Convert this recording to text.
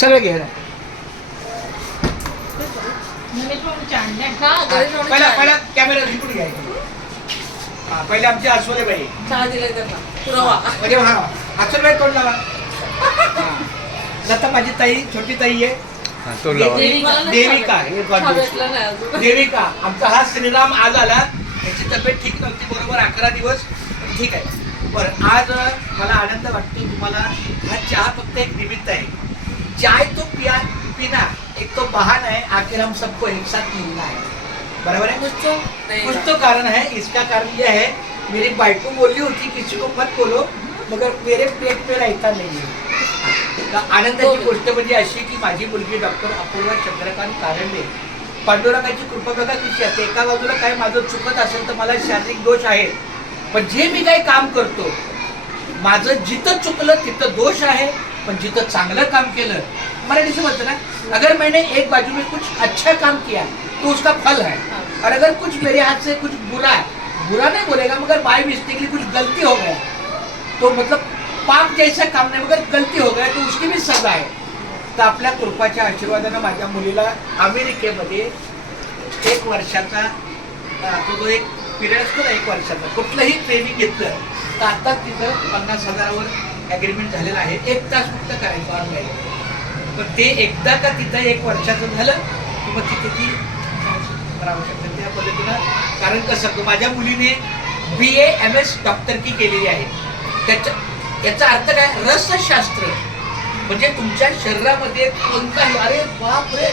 सगळं घे पहिला पहिला कॅमेरा जिंकून घ्यायचा. हा पहिले आमचे अस्वले बाई म्हणजे हा अस्वल बाई तोंड लावा. लता माझी ताई छोटी ताई आहे. देविका देविका आमचा हा श्रीराम आज आला. त्याची तब्येत ठीक नव्हती बरोबर 11 दिवस ठीक आहे. बरं आज मला आनंद वाटतो तुम्हाला. हा चहा फक्त एक निमित्त आहे. चाय तो पीना एक तो बहाना है आखिर हम सबको एक साथ मिलना है. बराबर है. कुछ तो कारण है. इसका कारण यह है मेरी बाइको बोली होती किसी को मत बोलो मगर मेरे पेट पे रहता नहीं है. आनंदाची गोष्ट म्हणजे अशी की माझी मुलगी डॉक्टर अपूर्वा चंद्रकांत कारंडे. पांडुरंगाची कृपा बघा कशी असते. एका बाजूला काय माझं चुकत असेल तर मला शारीरिक दोष आहे पण जे मी काही काम करतो माझं जिथं चुकलं तिथं दोष आहे पण जिथं चांगलं काम केलं मराठी से बोलते ना अगर मैंने एक बाजू में कुछ अच्छा काम किया तो उसका फल है और अगर कुछ मेरे हाथ से कुछ बुरा नहीं बोलेगा मगर बाय मिस्टेकली कुछ गलती हो गया तो मतलब पाप जैसा काम नहीं मगर गलती हो गया तो उसकी भी सजा है. तर आपल्या कृपाच्या आशीर्वादानं माझ्या मुलीला अमेरिकेमध्ये 1 वर्षाचा तो जो एक पिरियड असतो ना 1 वर्षाचा कुठलंही ट्रेनिंग घेतलं तर आता तिथं 50,000वर ॲग्रीमेंट झालेलं आहे. 1 तास फक्त करायचं ऑनलाईन. पण ते एकदा का तिथं 1 वर्षाचं झालं की मग तिथे ती राहू शकते त्या पद्धतीनं. कारण कसं माझ्या मुलीने BA MS डॉक्टरकी केलेली आहे. याचा अर्थ काय रसशास्त्र म्हणजे तुमच्या शरीरामध्ये कोणताही अरे बाप रे